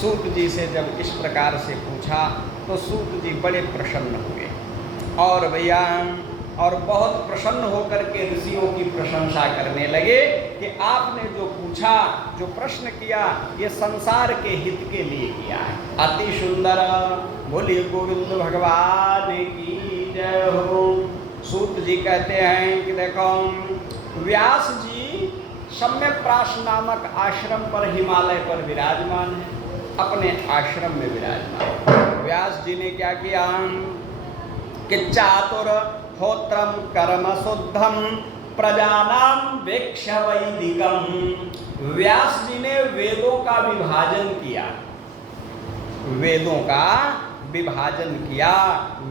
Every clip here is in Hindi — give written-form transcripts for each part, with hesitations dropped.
सूत जी से जब इस प्रकार से पूछा तो सूत जी बड़े प्रसन्न हुए और भैया और बहुत प्रसन्न होकर के ऋषियों की प्रशंसा करने लगे कि आपने जो पूछा, जो प्रश्न किया, ये संसार के हित के लिए किया है। अति सुंदर, बोलिए गोविंद भगवान की जय हो। सूत जी कहते हैं कि देखो व्यास जी सम्यक्प्राश नामक आश्रम पर हिमालय पर विराजमान है, अपने आश्रम में विराजमान। व्यास जी ने क्या किया कि चातुर होत्रम कर्म शुद्धम प्रजानाम वेक्ष वैदिकम। व्यास जी ने वेदों का विभाजन किया, वेदों का विभाजन किया।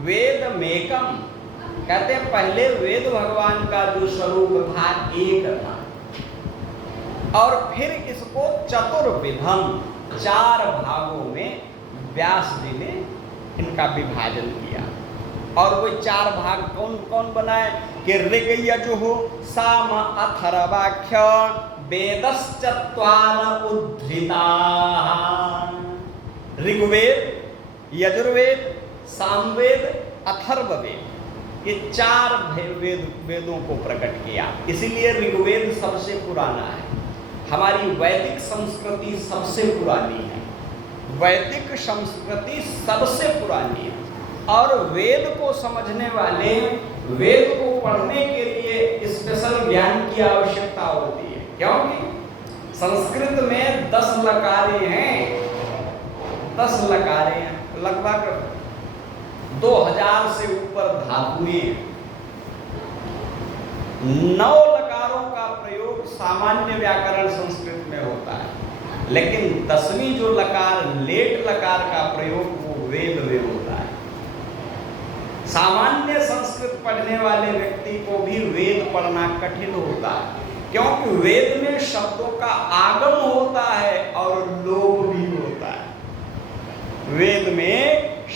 वेद मेकम कहते हैं पहले वेद भगवान का जो स्वरूप था एक था और फिर इसको चतुर्विधम 4 भागों में व्यास जी ने इनका विभाजन किया। और वो 4 भाग कौन कौन बनाए कि ऋग यजुः साम अथर्वाख्य वेदश्चत्वार उद्धृता। ऋग्वेद, यजुर्वेद, सामवेद, अथर्ववेद, ये 4 वेदों को प्रकट किया। इसीलिए ऋग्वेद सबसे पुराना है। हमारी वैदिक संस्कृति सबसे पुरानी है, वैदिक संस्कृति सबसे पुरानी है। और वेद को समझने वाले, वेद को पढ़ने के लिए स्पेशल ज्ञान की आवश्यकता होती है, क्योंकि संस्कृत में 10 लकारें हैं, 10 लकारें हैं, लगभग 2000 से ऊपर धातुएं। 9 लकारों का प्रयोग सामान्य व्याकरण संस्कृत में होता है, लेकिन 10वीं जो लकार, लेट लकार का प्रयोग वो वेद में होता है। सामान्य संस्कृत पढ़ने वाले व्यक्ति को भी वेद पढ़ना कठिन होता है, क्योंकि वेद में शब्दों का आगम होता है और लोप भी होता है। वेद में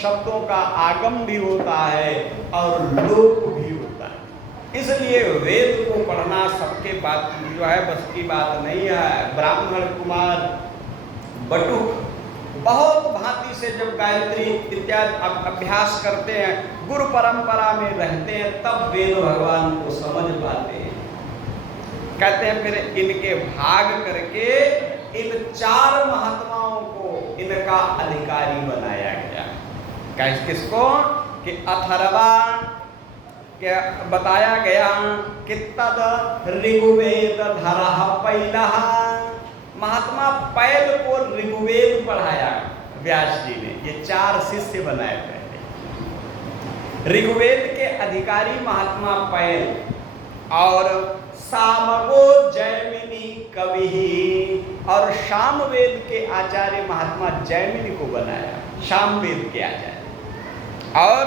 शब्दों का आगम भी होता है और लोप भी होता है। इसलिए वेद को पढ़ना सबके बात जो है बस की बात नहीं है। ब्राह्मण कुमार बटुक बहुत भांति से जब गायत्री इत्यादि अभ्यास करते हैं, गुरु परंपरा में रहते हैं, तब वेद भगवान को समझ पाते हैं। कहते हैं फिर इनके भाग करके इन 4 महात्माओं को इनका अधिकारी बनाया गया। किसको कि अथर्वा क्या बताया गया कि तद ऋग्वेद धरः पैलः। महात्मा पैल को ऋग्वेद पढ़ाया व्यास जी ने। ये 4 शिष्य बनाए पहले। ऋग्वेद के अधिकारी महात्मा पैल और सामगो जैमिनी कवि, और सामवेद के आचार्य महात्मा जैमिनी को बनाया, सामवेद के आचार्य। और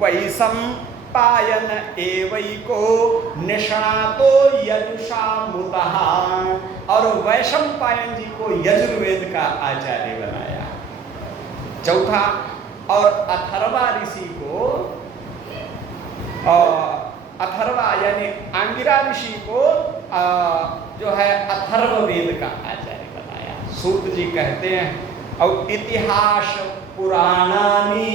वैशंपायन एवैको निष्णातो यजुषामुतः, और वैशंपायन जी को यजुर्वेद का आचार्य बनाया। चौथा, और अथर्वा ऋषि को, अथर्वा यानी अंगिरा ऋषि को जो है अथर्ववेद का आचार्य बनाया। सूत जी कहते हैं और इतिहास पुराणानि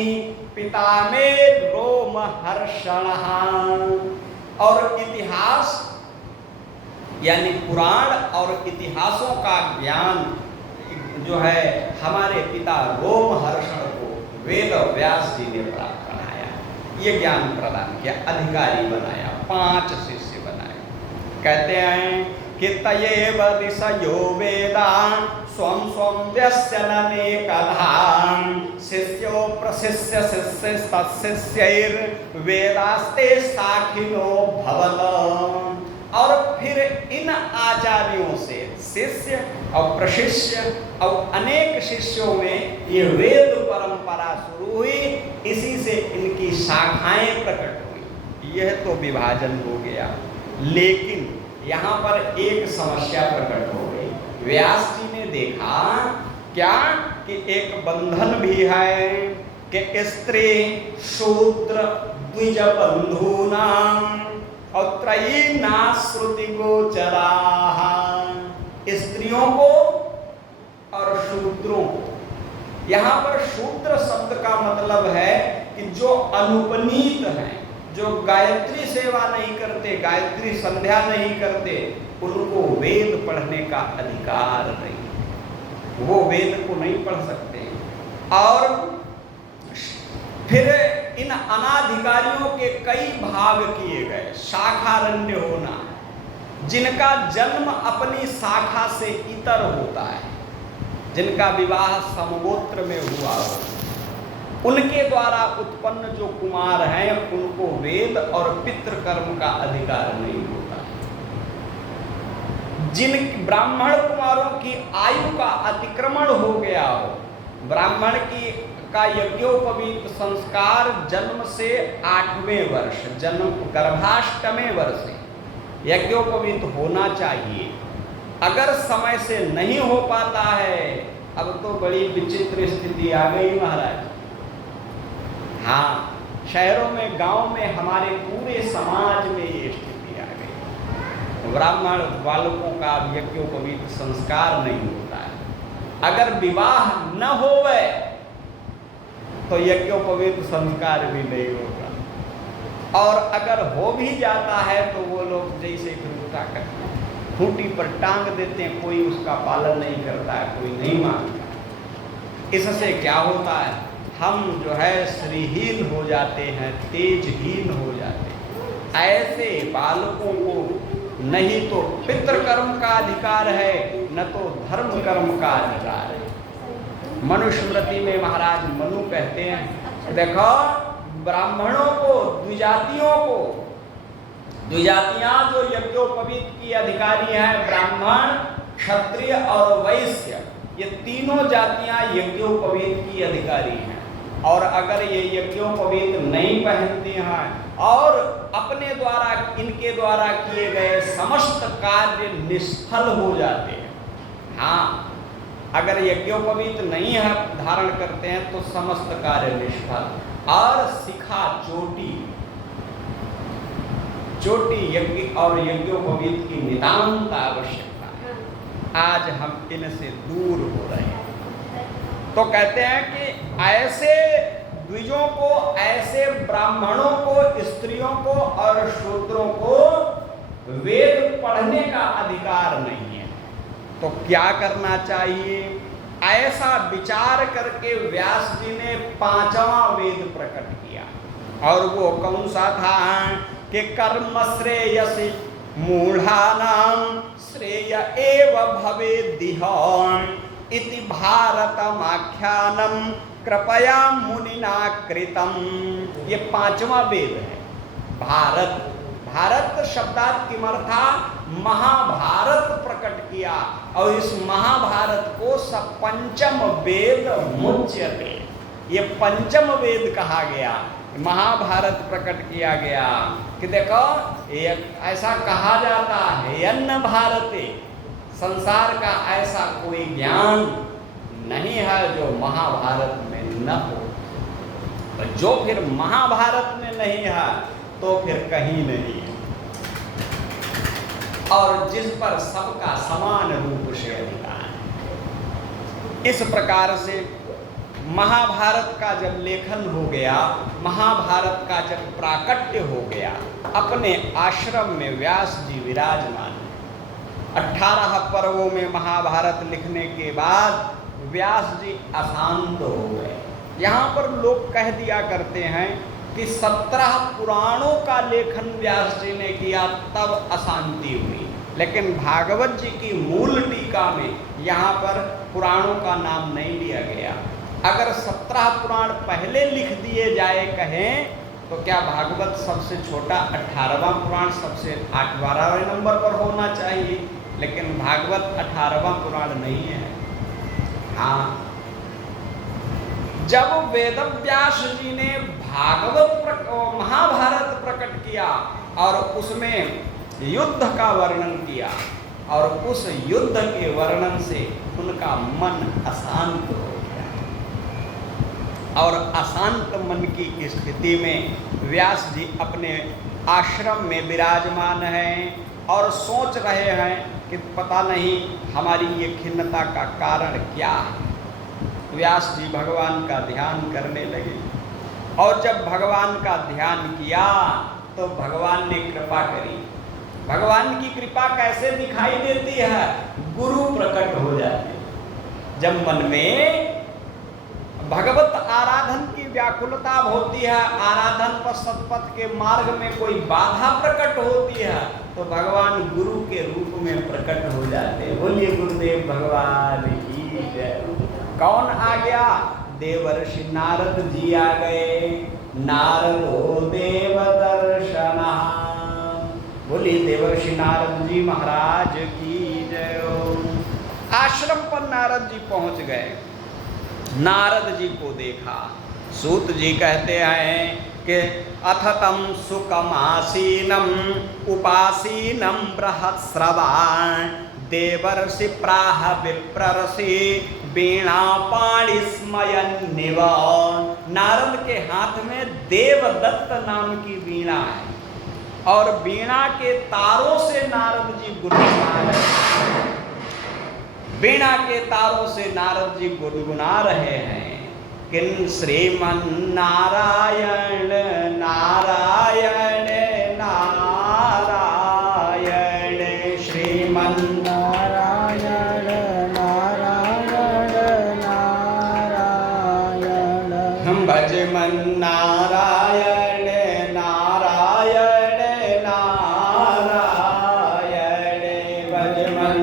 पिता में रोमहर्षण, और इतिहास यानी पुराण और इतिहासों का ज्ञान जो है हमारे पिता रोमहर्षण को वेद व्यास जी ने प्राप्त कराया। ये ज्ञान प्रदान किया, अधिकारी बनाया, 5 शिष्य बनाए। कहते हैं कि तयेव ऋषयो वेदा स्वं स्वं व्यस्यननेकधा शिष्यो प्रशिष्य शिष्यैर्वेदास्ते साखिनो भवत। और फिर इन आचार्यों से शिष्य और प्रशिष्य और अनेक शिष्यों में ये वेद परंपरा शुरू हुई। इसी से इनकी शाखाएं प्रकट हुई। यह तो विभाजन हो गया, लेकिन यहाँ पर एक समस्या प्रकट हो गई। व्यास जी ने देखा क्या कि एक बंधन भी है कि स्त्री शूद्र द्विज बंधूनाम और त्रयीना श्रुति गोचरा। स्त्रियों को और शूद्रों को। यहाँ पर शूद्र शब्द का मतलब है कि जो अनुपनीत हैं, जो गायत्री सेवा नहीं करते, गायत्री संध्या नहीं करते, उनको वेद पढ़ने का अधिकार नहीं, वो वेद को नहीं पढ़ सकते। और फिर इन अनाधिकारियों के कई भाग किए गए। शाखारण्य होना, जिनका जन्म अपनी शाखा से इतर होता है, जिनका विवाह समगोत्र में हुआ हो, उनके द्वारा उत्पन्न जो कुमार हैं उनको वेद और पितृकर्म का अधिकार नहीं होता। जिन ब्राह्मण कुमारों की आयु का अतिक्रमण हो गया हो, ब्राह्मण की का यज्ञोपवीत संस्कार जन्म से 8वें वर्ष, जन्म गर्भाष्टमें वर्ष यज्ञोपवीत होना चाहिए। अगर समय से नहीं हो पाता है, अब तो बड़ी विचित्र स्थिति आ गई महाराज। हाँ, शहरों में, गांव में, हमारे पूरे समाज में ये स्थिति आ गई। ब्राह्मण बालकों का यज्ञोपवीत संस्कार नहीं होता है। अगर विवाह न होवे तो यज्ञोपवीत संस्कार भी नहीं होगा, और अगर हो भी जाता है तो वो लोग जैसे फिर करते हैं, खूंटी पर टांग देते हैं, कोई उसका पालन नहीं करता है, कोई नहीं मानता। इससे क्या होता है, हम जो है श्रीहीन हो जाते हैं, तेजहीन हो जाते हैं। ऐसे बालकों को नहीं तो पितृकर्म का अधिकार है, न तो धर्म कर्म का अधिकार है। मनुस्मृति में महाराज मनु कहते हैं, देखो ब्राह्मणों को, द्विजातियों को, द्विजातियां जो यज्ञोपवीत की अधिकारी हैं, ब्राह्मण, क्षत्रिय और वैश्य, ये तीनों जातियां यज्ञोपवीत की अधिकारी हैं। और अगर ये यज्ञोपवीत नहीं पहनती हैं और अपने द्वारा, इनके द्वारा किए गए समस्त कार्य निष्फल हो जाते हैं। हाँ, अगर यज्ञोपवीत नहीं है, धारण करते हैं तो समस्त कार्य निष्फल। और शिखा, चोटी, चोटी यज्ञ और यज्ञोपवीत की नितांत आवश्यकता है। आज हम इनसे दूर हो रहे हैं। तो कहते हैं कि ऐसे द्विजों को, ऐसे ब्राह्मणों को, स्त्रियों को और शूद्रों को वेद पढ़ने का अधिकार नहीं है। तो क्या करना चाहिए? ऐसा विचार करके व्यास जी ने 5वां वेद प्रकट किया। और वो कौन सा था? कि कर्म श्रेयसी मूढ़ानाम श्रेय एव भवेदिह इति भारतमाख्यानम कृपया मुनिना कृतम। ये 5वां वेद है। भारत, भारत शब्दार्थ किमर्था? महाभारत प्रकट किया। और इस महाभारत को पंचम वेद मुच्यते, ये 5म वेद कहा गया। महाभारत प्रकट किया गया कि देखो, ऐसा कहा जाता है, यन्न भारते, संसार का ऐसा कोई ज्ञान नहीं है जो महाभारत में न हो। तो जो फिर महाभारत में नहीं है तो फिर कहीं नहीं है। और जिस पर सबका समान रूप से अधिकार है। इस प्रकार से महाभारत का जब लेखन हो गया, महाभारत का जब प्राकट्य हो गया, अपने आश्रम में व्यास जी विराजमान। 18 पर्वों में महाभारत लिखने के बाद व्यास जी अशांत हो गए। यहाँ पर लोग कह दिया करते हैं कि 17 पुराणों का लेखन व्यास जी ने किया, तब अशांति हुई। लेकिन भागवत जी की मूल टीका में यहाँ पर पुराणों का नाम नहीं लिया गया। अगर 17 पुराण पहले लिख दिए जाए कहें तो क्या भागवत सबसे छोटा 18वां पुराण सबसे 12वें नंबर पर होना चाहिए? लेकिन भागवत 18वां पुराण नहीं है। हाँ, जब वेदव्यास जी ने महाभारत प्रकट किया और उसमें युद्ध का वर्णन किया, और उस युद्ध के वर्णन से उनका मन अशांत हो गया। और अशांत मन की स्थिति में व्यास जी अपने आश्रम में विराजमान हैं और सोच रहे हैं कि पता नहीं हमारी ये खिन्नता का कारण क्या है। व्यास जी भगवान का ध्यान करने लगे और जब भगवान का ध्यान किया तो भगवान ने कृपा करी। भगवान की कृपा कैसे दिखाई देती है? गुरु प्रकट हो जाते। जब मन में भगवत आराधन की व्याकुलता होती है, आराधन पर सतपथ के मार्ग में कोई बाधा प्रकट होती है, तो भगवान गुरु के रूप में प्रकट हो जाते। बोलिए गुरुदेव भगवान की जय। कौन आ गया? देवर्षि नारद जी आ गए। नारदो देव दर्शना। बोलिए देवर्षि नारद जी महाराज की जय। आश्रम पर नारद जी पहुंच गए। नारद जी को देखा। सूत जी कहते हैं कि अथ तम सुकमासीनम उपासीनम बृहत्स्रवा देवर्षि प्राह विप्रर्षि वीणा पाणि स्मयन्निव। नारद के हाथ में देवदत्त नाम की वीणा है और वीणा के तारों से नारद जी गुनगुना रहे। वीणा के तारों से नारद जी गुनगुना रहे हैं। किन श्रीमन नारायण नारायण नारायण श्रीमन नारायण नारायण नारायण भजमन नारायण नारायण नारायण भजमन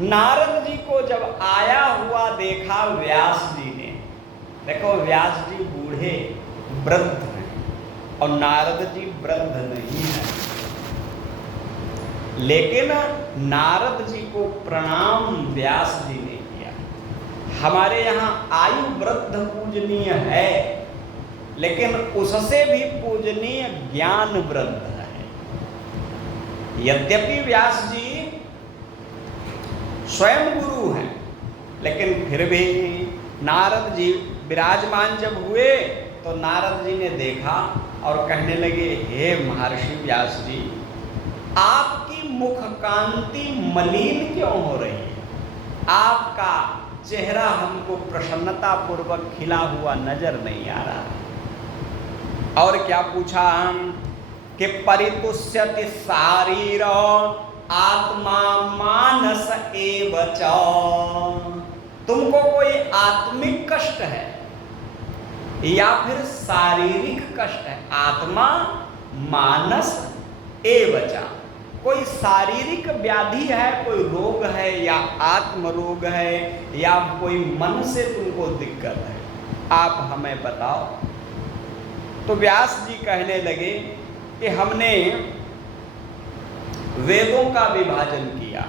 नारद जी को जब आया हुआ देखा व्यास जी ने। देखो व्यास जी बूढ़े वृद्ध हैं और नारद जी वृद्ध नहीं है, लेकिन नारद जी को प्रणाम व्यास जी ने किया। हमारे यहाँ आयु वृद्ध पूजनीय है, लेकिन उससे भी पूजनीय ज्ञान वृद्ध है। यद्यपि व्यास जी स्वयं गुरु हैं, लेकिन फिर भी नारद जी विराजमान जब हुए तो नारद जी ने देखा और कहने लगे, हे महर्षि व्यास जी, आपकी मुख कांति मलिन क्यों हो रही है? आपका चेहरा हमको प्रसन्नता पूर्वक खिला हुआ नजर नहीं आ रहा। और क्या पूछा हम कि परितुष्यति शारीर आत्मा मानस एवच। तुमको कोई आत्मिक कष्ट है या फिर शारीरिक कष्ट है? आत्मा मानस एवच, कोई शारीरिक व्याधि है, कोई रोग है, या आत्म रोग है, या कोई मन से तुमको दिक्कत है? आप हमें बताओ। तो व्यास जी कहने लगे कि हमने वेदों का विभाजन किया।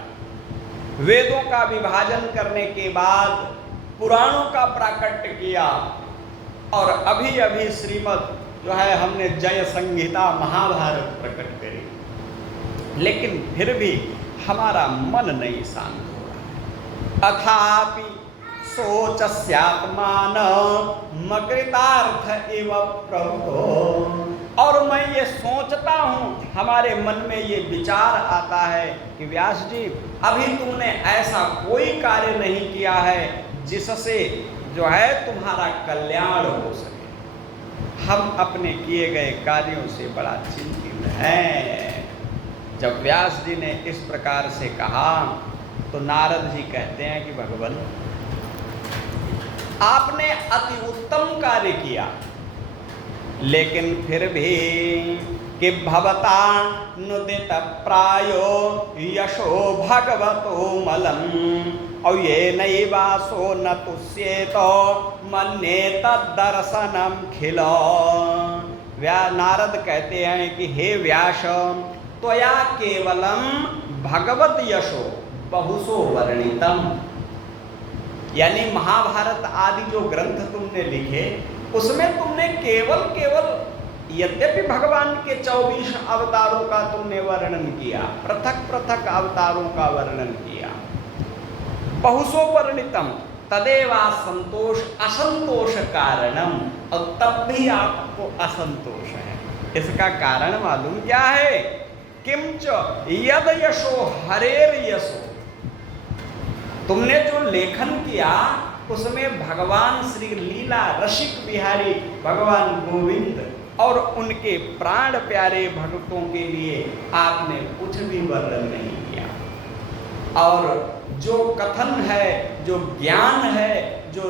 वेदों का विभाजन करने के बाद पुराणों का प्राकट्य किया और अभी अभी श्रीमद् जो है हमने जय संहिता महाभारत प्रकट करी, लेकिन फिर भी हमारा मन नहीं शांत हो रहा। अथापि सोचस्यात्मान मकृतार्थ इव प्रभो। और मैं ये सोचता हूँ, हमारे मन में ये विचार आता है कि व्यास जी, अभी तुमने ऐसा कोई कार्य नहीं किया है जिससे जो है तुम्हारा कल्याण हो सके। हम अपने किए गए कार्यों से बड़ा चिंतित हैं। जब व्यास जी ने इस प्रकार से कहा तो नारद जी कहते हैं कि भगवान, आपने अति उत्तम कार्य किया, लेकिन फिर भी कि भवता नुदित प्रायो यशो भगवतो मलम और ये नैवासो न तुष्येतो मन्ये तद्दर्शनम खिलो। नारद कहते हैं कि हे व्यास, त्वया केवलम भगवत यशो बहुसो वर्णितम। यानी महाभारत आदि जो ग्रंथ तुमने लिखे उसमें तुमने केवल यद्यपि भगवान के 24 अवतारों का तुमने वर्णन किया, पृथक पृथक अवतारों का वर्णन किया, बहुसो वर्णितम तदेवा संतोष असंतोष कारणम, और तब भी आपको असंतोष है। इसका कारण मालूम क्या है? किंच यद यशो हरेर यशो, तुमने जो लेखन किया उसमें भगवान श्री लीला रसिक बिहारी भगवान गोविंद और उनके प्राण प्यारे भक्तों के लिए आपने कुछ भी वर्णन नहीं किया। और जो कथन है, जो ज्ञान है, जो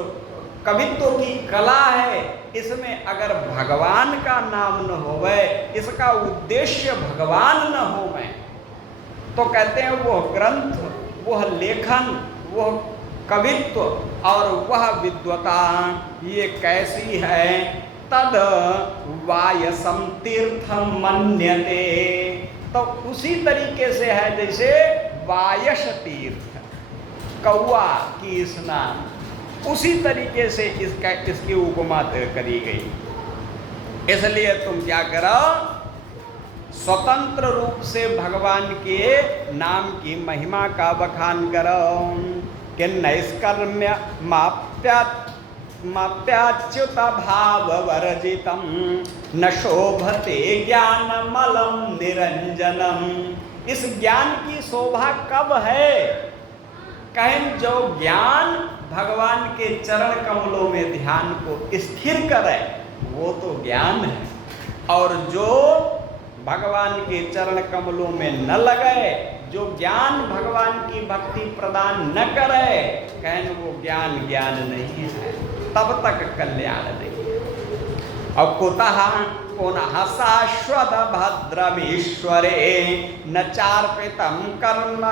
कवित्व की कला है, इसमें अगर भगवान का नाम न होवे, इसका उद्देश्य भगवान न होवे, तो कहते हैं वह ग्रंथ, वह लेखन, वह कवित्व और वह विद्वता ये कैसी है? तद वायसम तीर्थम मन्यते, तो उसी तरीके से है जैसे वायस तीर्थ, कौआ की स्नान, उसी तरीके से इसकी उपमा करी गई। इसलिए तुम क्या करो, स्वतंत्र रूप से भगवान के नाम की महिमा का बखान करो कि नैष्कर्म्य माप्याच्युत भाव वर्जितम न शोभते ज्ञानमलम निरंजनम। इस ज्ञान की शोभा कब है? कहें जो ज्ञान भगवान के चरण कमलों में ध्यान को स्थिर करे वो तो ज्ञान है, और जो भगवान के चरण कमलों में न लगे, जो ज्ञान भगवान की भक्ति प्रदान न करे, कहें वो ज्ञान नहीं है, तब तक कल्याण नहीं है। और कुतः पुनः शाश्वत भद्रमीश्वरे न चार्पितम कर्म